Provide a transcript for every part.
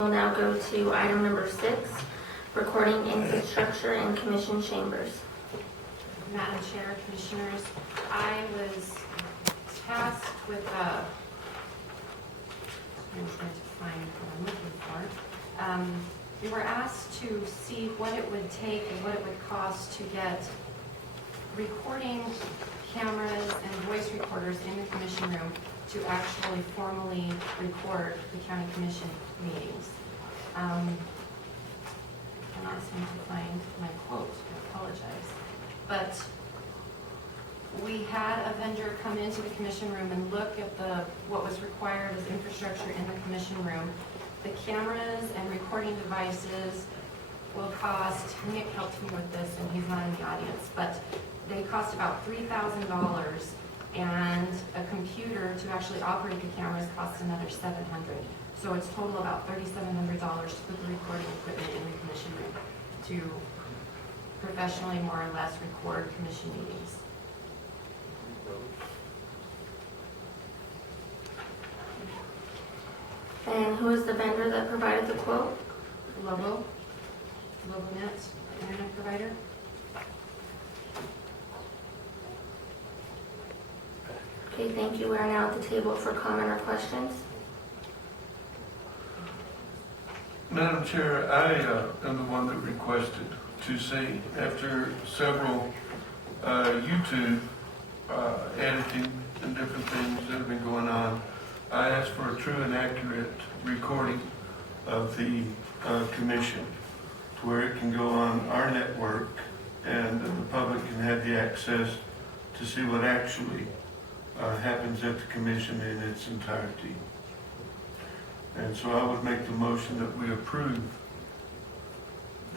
We'll now go to item number 6, recording infrastructure in commission chambers. Madam Chair, Commissioners, I was tasked with I'm trying to find what I'm looking for. We were asked to see what it would take and what it would cost to get recording cameras and voice recorders in the commission room to actually formally record the county commission meetings. I cannot seem to find my quote, I apologize. But we had a vendor come into the commission room and look at what was required as infrastructure in the commission room. The cameras and recording devices will cost, Nick helped me with this and he's not in the audience, but they cost about $3,000, and a computer to actually operate the cameras costs another $700. So it's total about $3,700 to put the recording equipment in the commission room to professionally, more or less, record commission meetings. And who is the vendor that provided the quote? LoboNet, internet provider. Okay, thank you. We are now at the table for comment or questions. Madam Chair, I am the one that requested to see, after several YouTube editing and different things that have been going on, I asked for a true and accurate recording of the commission to where it can go on our network and the public can have the access to see what actually happens at the commission in its entirety. And so I would make the motion that we approve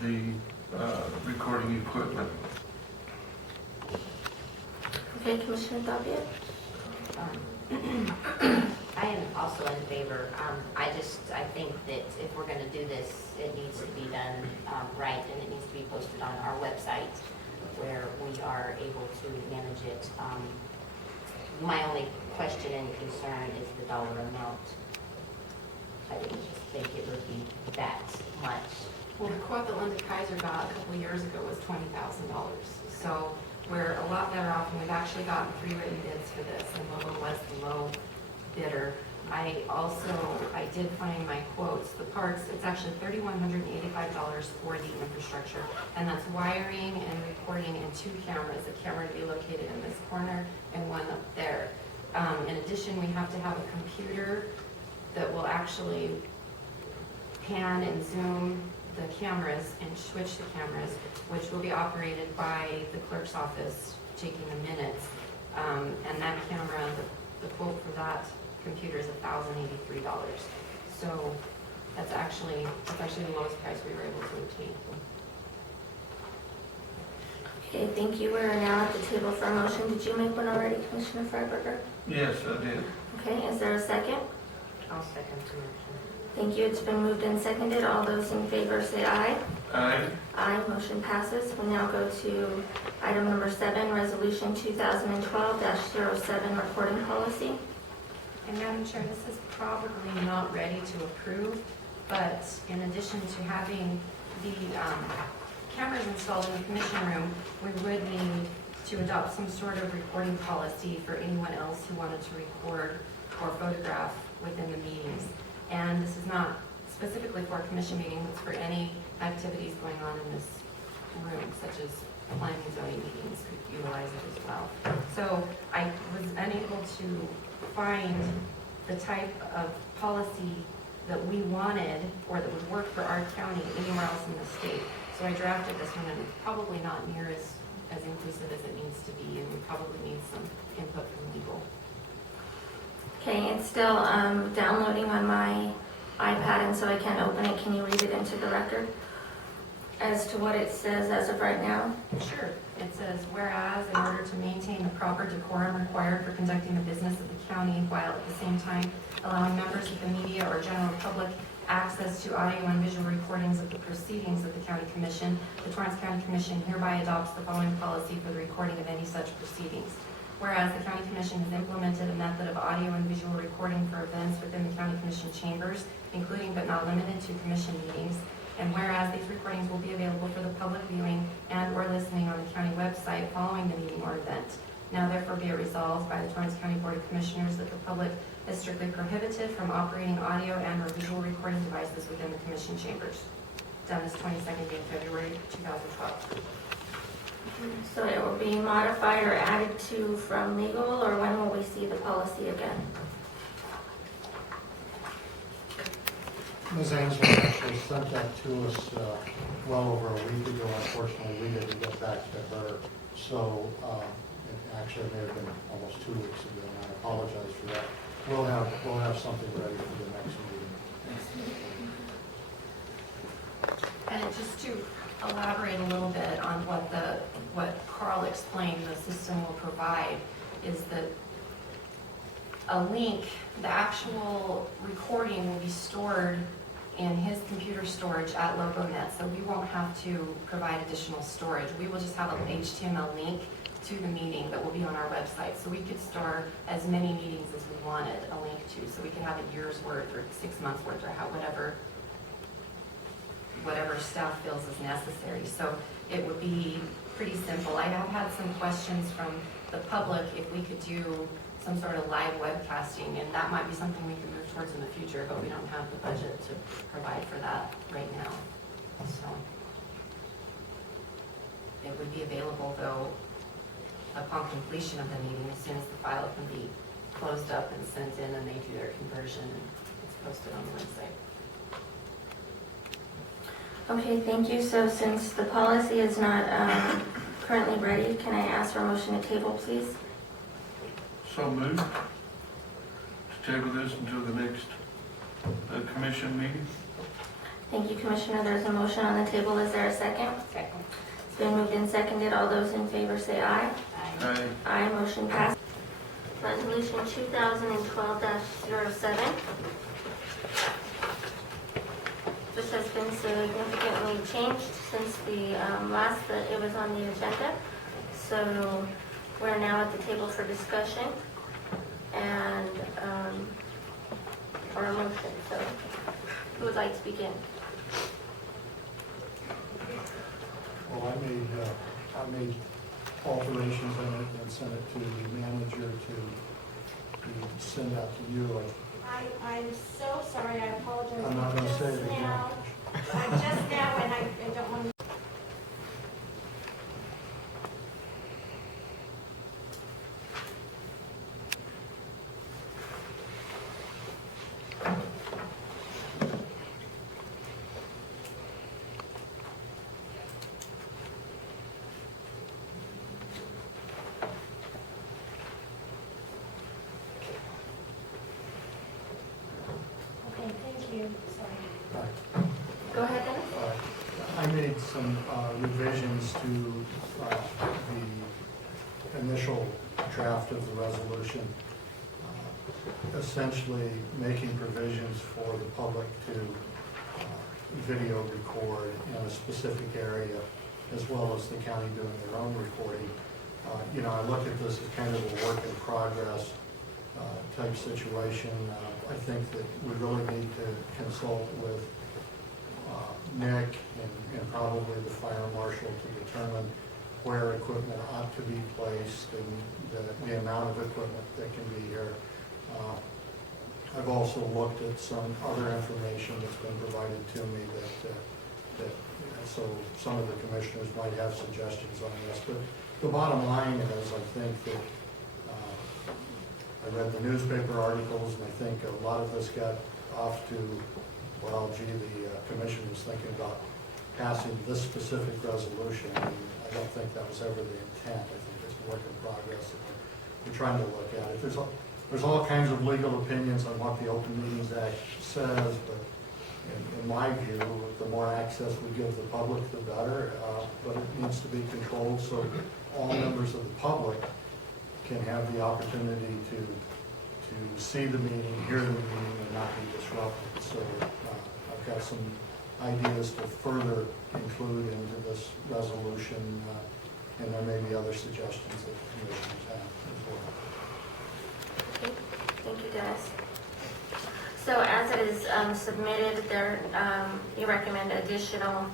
the recording equipment. Okay, Commissioner Tapia? I am also in favor. I think that if we're going to do this, it needs to be done right, and it needs to be posted on our website where we are able to manage it. My only question and concern is the dollar amount. I didn't just think it would be that much. Well, the quote that Linda Kaiser got a couple of years ago was $20,000. So we're a lot better off, and we've actually gotten 3 written bids for this, and Lobo was the low bidder. I did find my quotes. The parts, it's actually $3,185 for the infrastructure, and that's wiring and recording and 2 cameras, a camera to be located in this corner and one up there. In addition, we have to have a computer that will actually pan and zoom the cameras and switch the cameras, which will be operated by the clerk's office taking the minutes. And that camera, the quote for that computer is $1,083. So that's actually the lowest price we were able to obtain. Okay, thank you. We are now at the table for a motion. Did you make one already, Commissioner Freiberger? Yes, I did. Okay, is there a second? I'll second the motion. Thank you. It's been moved and seconded. All those in favor say aye. Aye. Aye. Motion passes. We now go to item number 7, Resolution 2012-07, Recording Policy. And Madam Chair, this is probably not ready to approve, but in addition to having the cameras installed in the commission room, we would need to adopt some sort of recording policy for anyone else who wanted to record or photograph within the meetings. And this is not specifically for a commission meeting, it's for any activities going on in this room, such as planning and zoning meetings could utilize it as well. So I was unable to find the type of policy that we wanted or that would work for our county anywhere else in the state. So I drafted this one, and it's probably not near as inclusive as it needs to be, and we probably need some input from legal. Okay, it's still downloading on my iPad, and so I can't open it. Can you read it into the record as to what it says as of right now? Sure. It says, whereas in order to maintain the proper decorum required for conducting the business of the county while at the same time allowing members of the media or general public access to audio and visual recordings of the proceedings of the County Commission, the Torrance County Commission hereby adopts the following policy for the recording of any such proceedings. Whereas the County Commission has implemented a method of audio and visual recording for events within the County Commission chambers including but not limited to commission meetings. And whereas these recordings will be available for the public viewing and/or listening on the county website following the meeting or event. Now therefore be it resolved by the Torrance County Board of Commissioners that the public is strictly prohibited from operating audio and/or visual recording devices within the commission chambers. Done this 22nd day of February 2012. So it will be modified or added to from legal, or when will we see the policy again? Ms. Ainsworth actually sent that to us well over a week ago. Unfortunately, we didn't get back to her. So it actually may have been almost 2 weeks ago, and I apologize for that. We'll have something ready for the next meeting. And just to elaborate a little bit on what Carl explained the system will provide is that a link, the actual recording will be stored in his computer storage at LogoNet, so we won't have to provide additional storage. We will just have an HTML link to the meeting that will be on our website. So we could store as many meetings as we wanted a link to. So we could have a year's worth or 6 months worth or whatever staff feels is necessary. So it would be pretty simple. I have had some questions from the public if we could do some sort of live webcasting, and that might be something we can move towards in the future, but we don't have the budget to provide for that right now. So it would be available though upon completion of the meeting, as soon as the file can be closed up and sent in and they do their conversion, and it's posted on the website. Okay, thank you. So since the policy is not currently ready, can I ask for a motion to table, please? So moved. To table this until the next commission meeting. Thank you, Commissioner. There's a motion on the table. Is there a second? Second. It's been moved and seconded. All those in favor say aye. Aye. Aye, motion passed. Resolution 2012-07. This has been significantly changed since the last that it was on the agenda. So we're now at the table for discussion and or a motion. So who would like to begin? Well, I made alterations in it and sent it to the manager to send out to you. I'm so sorry, I apologize. I'm not going to say it again. I'm just now, and I don't want to. Okay, thank you, sorry. Go ahead, Dennis. I made some revisions to the initial draft of the resolution, essentially making provisions for the public to video record in a specific area, as well as the county doing their own recording. I look at this as kind of a work in progress type situation. I think that we really need to consult with Nick and probably the fire marshal to determine where equipment ought to be placed and the amount of equipment that can be here. I've also looked at some other information that's been provided to me that so some of the commissioners might have suggestions on this. But the bottom line is, I think that I read the newspaper articles, and I think a lot of this got off to, well, gee, the commission was thinking about passing this specific resolution, and I don't think that was ever the intent. I think it's a work in progress, and we're trying to look at it. There's all kinds of legal opinions on what the Open Meetings Act says, but in my view, the more access we give the public, the better, but it needs to be controlled so all members of the public can have the opportunity to see the meeting, hear the meeting, and not be disrupted. So I've got some ideas to further include into this resolution, and there may be other suggestions that the commissioners have as well. Okay, thank you, Dennis. So as it is submitted, there, you recommend additional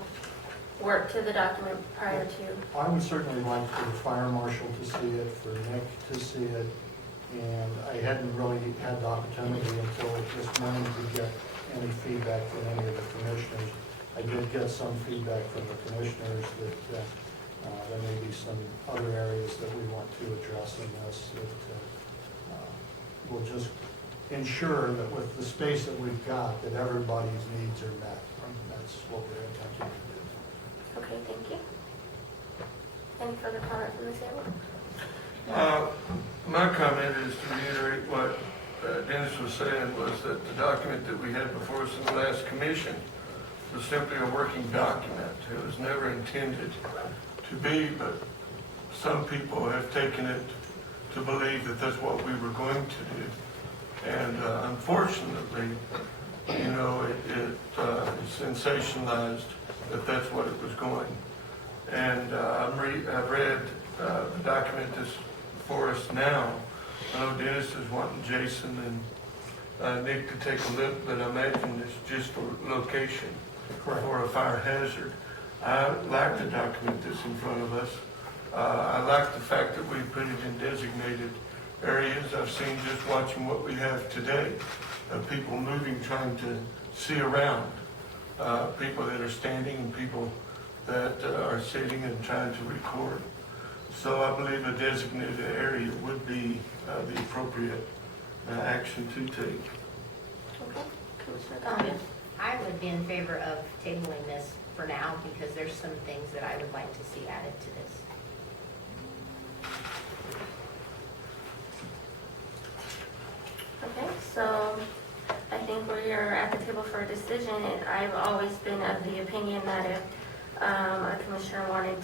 work to the document prior to? I would certainly like for the fire marshal to see it, for Nick to see it, and I hadn't really had the opportunity until this morning to get any feedback from any of the commissioners. I did get some feedback from the commissioners that there may be some other areas that we want to address in this that will just ensure that with the space that we've got, that everybody's needs are met. And that's what we're attempting to do. Okay, thank you. Any further comment from the table? My comment is to reiterate what Dennis was saying, was that the document that we had before us in the last commission was simply a working document. It was never intended to be, but some people have taken it to believe that that's what we were going to do. And unfortunately, you know, it sensationalized that that's what it was going. And I've read the document that's before us now. I know Dennis is wanting Jason and Nick to take a look, but I imagine it's just for location, for a fire hazard. I like the document that's in front of us. I like the fact that we put it in designated areas. I've seen just watching what we have today, people moving, trying to see around, people that are standing and people that are sitting and trying to record. So I believe a designated area would be the appropriate action to take. Okay, Commissioner Donovan? I would be in favor of tabling this for now because there's some things that I would like to see added to this. Okay, so I think we are at the table for a decision, and I've always been of the opinion that if a commissioner wanted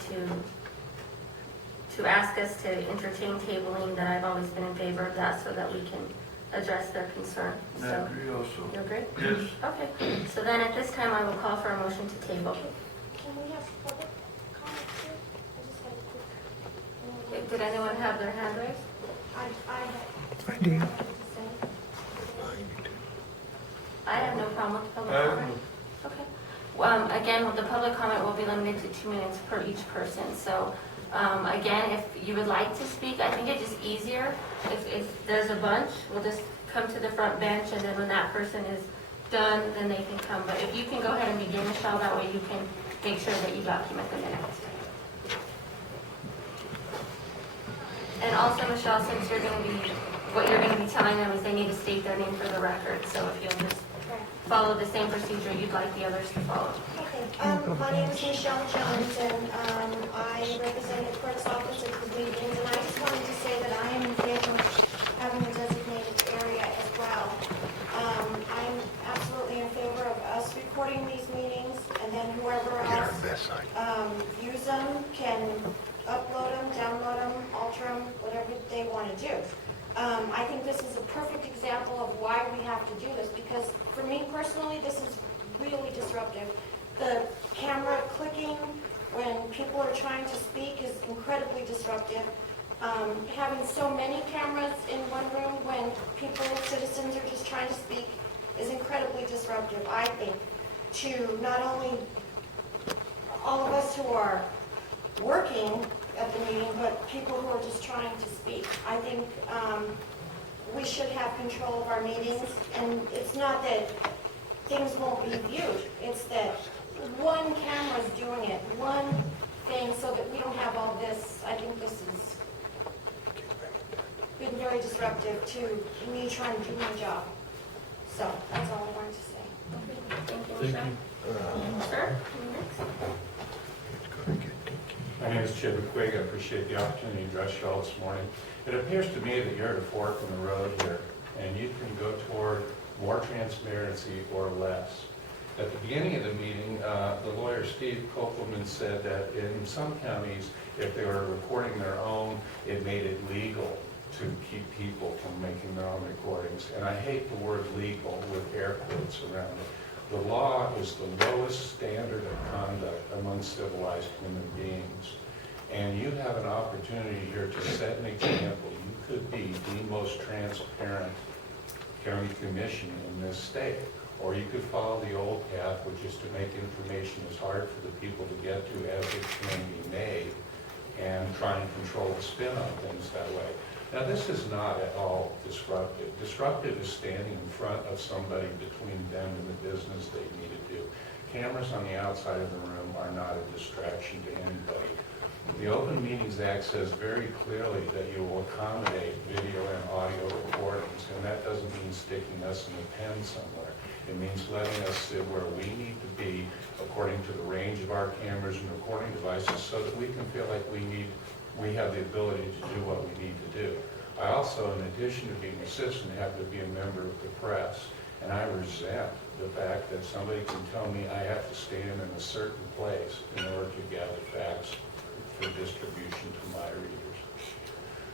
to ask us to entertain tabling, that I've always been in favor of that so that we can address their concern. I So, agree also. you agree? Yes. Okay, so then at this time, I will call for a motion to table. Can we have public comment too? I just had a quick. Did anyone have their hand raised? I do. I have no problem with public I have comment. Okay. Again, the public comment will be limited to 2 minutes per each person. So, again, if you would like to speak, I think it's just easier. If there's a bunch, we'll just come to the front bench, and then when that person is done, then they can come. But if you can go ahead and begin, Michelle, that way you can make sure that you document the minutes. And also, Michelle, since what you're going to be telling them is they need to state their name for the record. So if you'll just follow the same procedure you'd like the others to follow. Okay, my name is Michelle Jones, and I represent the clerk's office at the meetings, and I just wanted to say that I am in favor of having a designated area as well. I'm absolutely in favor of us recording these meetings, and then whoever else views them can upload them, download them, alter them, whatever they want to do. I think this is a perfect example of why we have to do this, because for me personally, this is really disruptive. The camera clicking when people are trying to speak is incredibly disruptive. Having so many cameras in one room when citizens are just trying to speak is incredibly disruptive, I think, to not only all of us who are working at the meeting, but people who are just trying to speak. I think we should have control of our meetings, and it's not that things won't be viewed, it's that one camera's doing it, one thing, so that we don't have all this. I think this has been very disruptive to me trying to do my job. So, that's all I wanted to say. Thank you, Michelle. Sir, next. My name is Chip McQuigg. I appreciate the opportunity to address you all this morning. It appears to me that you're at a fork in the road here, and you can go toward more transparency or less. At the beginning of the meeting, the lawyer Steve Kopelman said that in some counties, if they were recording their own, it made it legal to keep people from making their own recordings. And I hate the word legal with air quotes around it. The law is the lowest standard of conduct among civilized human beings. And you have an opportunity here to set an example. You could be the most transparent County Commission in this state. Or you could follow the old path, which is to make information as hard for the people to get to as it can be made, and try and control the spin on things that way. Now, this is not at all disruptive. Disruptive is standing in front of somebody between them and the business they need to do. Cameras on the outside of the room are not a distraction to anybody. The Open Meetings Act says very clearly that you will accommodate video and audio recordings, and that doesn't mean sticking us in a pen somewhere. It means letting us sit where we need to be according to the range of our cameras and recording devices so that we can feel like we have the ability to do what we need to do. I also, in addition to being a citizen, have to be a member of the press, and I resent the fact that somebody can tell me I have to stand in a certain place in order to gather facts for distribution to my readers.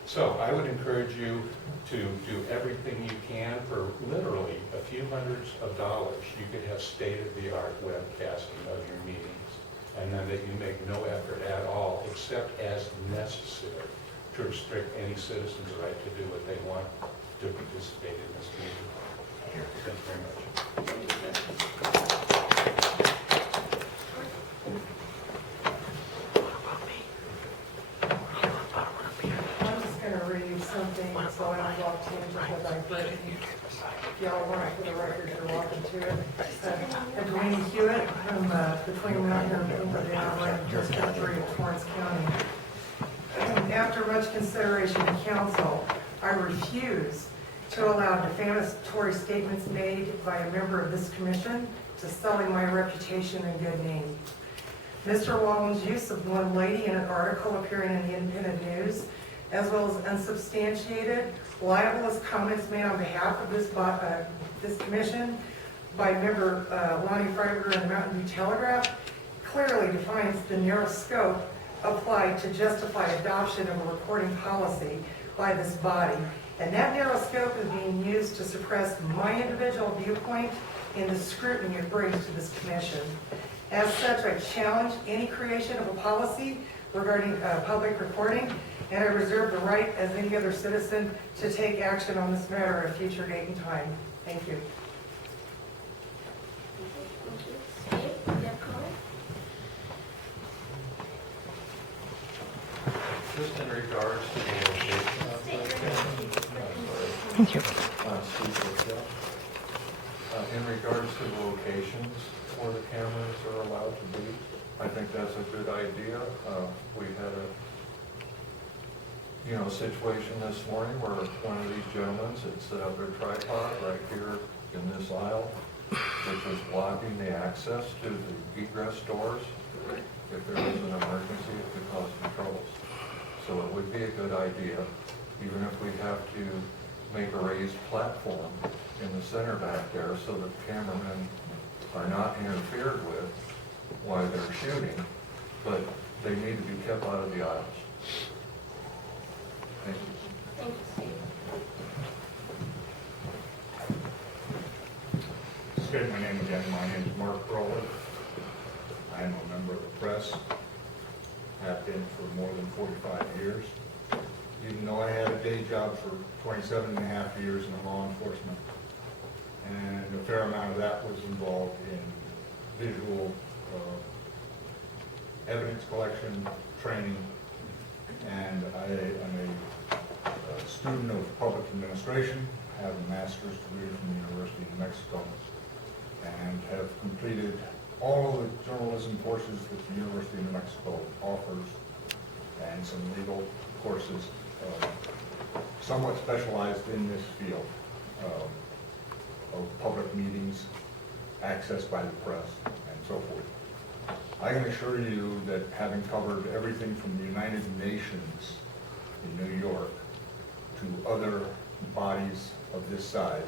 So I would encourage you to do everything you can for literally a few hundreds of dollars. You could have state-of-the-art webcasting of your meetings, and then that you make no effort at all, except as necessary, to restrict any citizen's right to do what they want to participate in this meeting. Thank you very much. I'm just going to read something so I don't go off tangent that I've written. If y'all want it for the record, you're welcome to it. Edwina Hewett from between Mountain and Pinkledale, running District 3 of Torrance County. After much consideration in council, I refuse to allow defamatory statements made by a member of this commission to sully my reputation and good name. Mr. Wallen's use of one lady in an article appearing in the Independent News, as well as unsubstantiated, libelous comments made on behalf of this commission by member Lonnie Freiberger in the Mountain View Telegraph, clearly defines the narrow scope applied to justify adoption of a recording policy by this body. And that narrow scope is being used to suppress my individual viewpoint and the scrutiny it brings to this commission. As such, I challenge any creation of a policy regarding public recording, and I reserve the right, as any other citizen, to take action on this matter at a future date and time. Thank you. Thank you. Steve, do you have comment? Just in regards to the location of State the your cameras. name, please. Thank you. Steve Whitfield. In regards to the locations where the cameras are allowed to be, I think that's a good idea. We had a situation this morning where one of these gentlemen had set up their tripod right here in this aisle, which was blocking the access to the egress doors. If there was an emergency, it could cause some troubles. So it would be a good idea, even if we have to make a raised platform in the center back there so that the cameramen are not interfered with while they're shooting, but they need to be kept out of the aisles. Thank you. Thank you, Steve. State my name again. My name is Mark Rowland. I am a member of the press. Have been for more than 45 years. Even though I had a day job for 27 and a half years in law enforcement. And a fair amount of that was involved in visual evidence collection, training, and I am a student of public administration, have a master's degree from the University of New Mexico, and have completed all of the journalism courses that the University of New Mexico offers, and some legal courses, somewhat specialized in this field of public meetings, access by the press, and so forth. I can assure you that having covered everything from the United Nations in New York to other bodies of this size,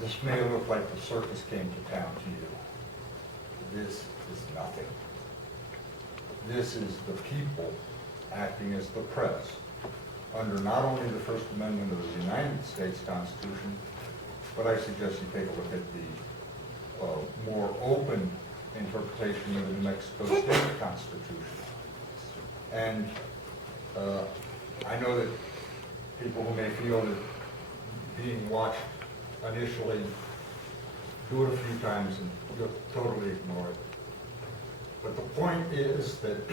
this may look like the circus came to town to you. This is nothing. This is the people acting as the press under not only the First Amendment of the United States Constitution, but I suggest you take a look at the more open interpretation of the New Mexico State Constitution. And I know that people who may feel that being watched initially, do it a few times and you'll totally ignore it. But the point is that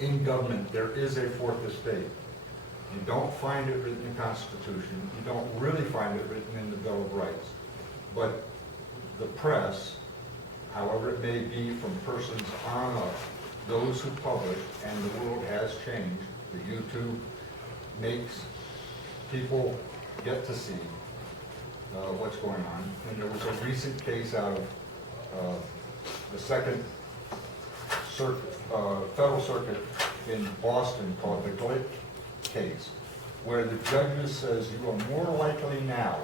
in government, there is a fourth estate. You don't find it written in the Constitution. You don't really find it written in the Bill of Rights. But the press, however it may be from persons on up, those who publish, and the world has changed. The YouTube makes people get to see what's going on. And there was a recent case out of the Second Circuit, Federal Circuit in Boston called the Glick case, where the judge says you are more likely now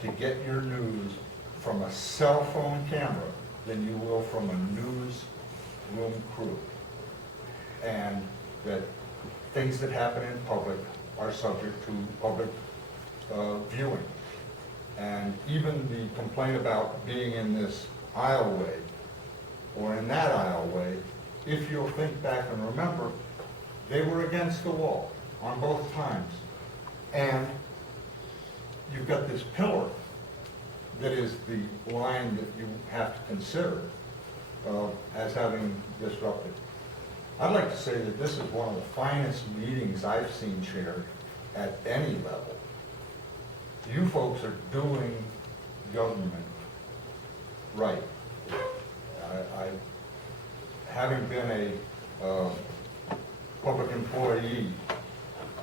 to get your news from a cell phone camera than you will from a newsroom crew. And that things that happen in public are subject to public viewing. And even the complaint about being in this aisleway or in that aisleway, if you'll think back and remember, they were against the wall on both times. And you've got this pillar that is the line that you have to consider as having disrupted. I'd like to say that this is one of the finest meetings I've seen chaired at any level. You folks are doing government right. Having been a public employee,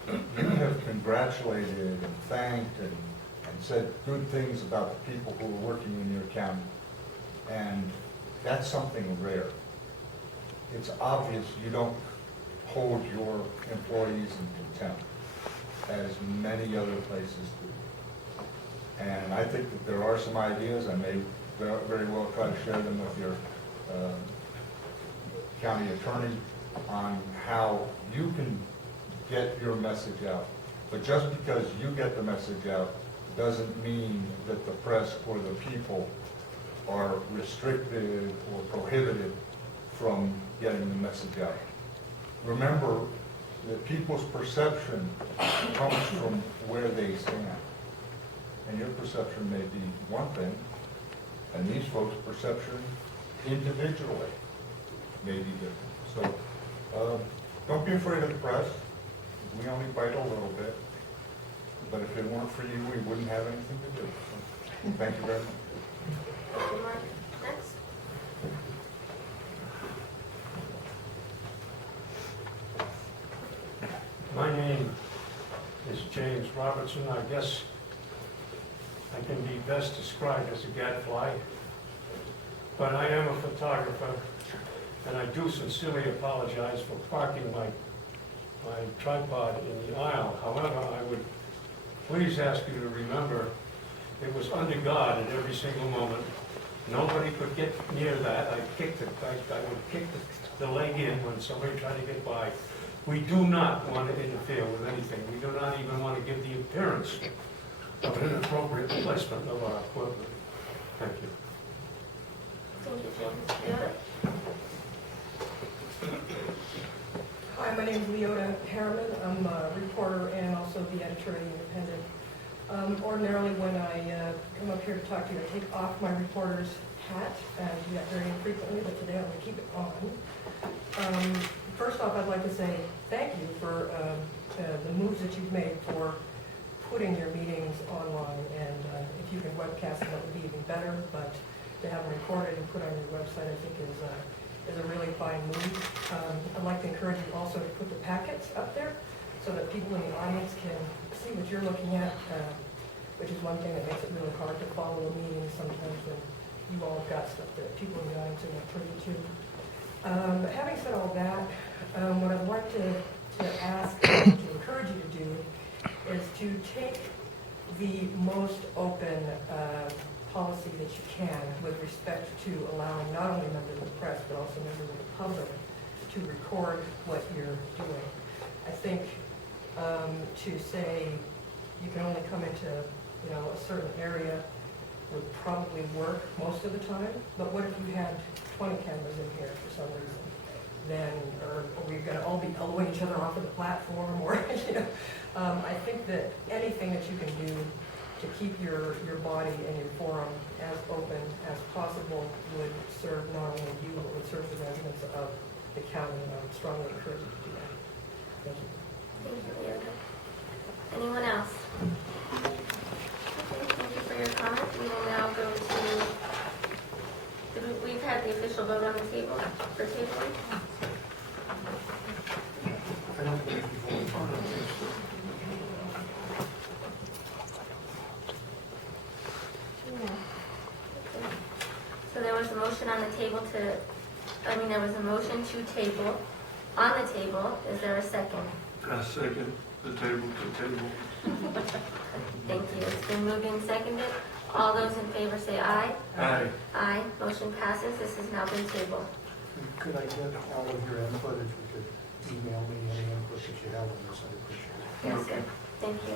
you have congratulated and thanked and said good things about the people who are working in your county. And that's something rare. It's obvious you don't hold your employees in contempt, as many other places do. And I think that there are some ideas, I may very well try to share them with your county attorney on how you can get your message out. But just because you get the message out doesn't mean that the press or the people are restricted or prohibited from getting the message out. Remember that people's perception comes from where they stand. And your perception may be one thing, and these folks' perception individually may be different. So don't be afraid of the press. We only bite a little bit. But if it weren't for you, we wouldn't have anything to do. So, thank you very much. Thank you, Mark. Next. My name is James Robertson. I guess I can be best described as a gadfly. But I am a photographer, and I do sincerely apologize for parking my tripod in the aisle. However, I would please ask you to remember it was under guard at every single moment. Nobody could get near that. I would kick the leg in when somebody tried to get by. We do not want to interfere with anything. We do not even want to give the appearance of an inappropriate placement of our equipment. Thank you. Thank you, James. Leota? Hi, my name is Leota Harriman. I'm a reporter and also the editor of The Independent. Ordinarily, when I come up here to talk to you, I take off my reporter's hat, and I do that very infrequently, but today I'm going to keep it on. First off, I'd like to say thank you for the moves that you've made for putting your meetings online, and if you can webcast them, that would be even better, but to have them recorded and put on your website, I think is a really fine move. I'd like to encourage you also to put the packets up there so that people in the audience can see what you're looking at, which is one thing that makes it really hard to follow a meeting sometimes when you all have got stuff that people in the audience are not privy to. But having said all that, what I'd like to ask and to encourage you to do is to take the most open policy that you can with respect to allowing not only members of the press but also members of the public to record what you're doing. I think to say you can only come into a certain area would probably work most of the time, but what if you had 20 cameras in here for some reason? Then, or we're going to all be elbowing each other off of the platform, or I think that anything that you can do to keep your body and your forum as open as possible would serve not only you, but would serve the residents of the county, and I would strongly encourage you to do that. Thank you. Thank you, Leota. Anyone else? Okay, thank you for your comment. We will now go to, we've had the official vote on the table for tabling. I don't believe you voted on it. Okay. So there was a motion on the table there was a motion to table, on the table. Is there a second? I second the table to table. Thank you. It's been moved and seconded. All those in favor say aye. Aye. Aye. Motion passes. This has now been tabled. Could I get all of your input, if you could email me any input that you have on this, I'd appreciate it. Yes, sir. Thank you.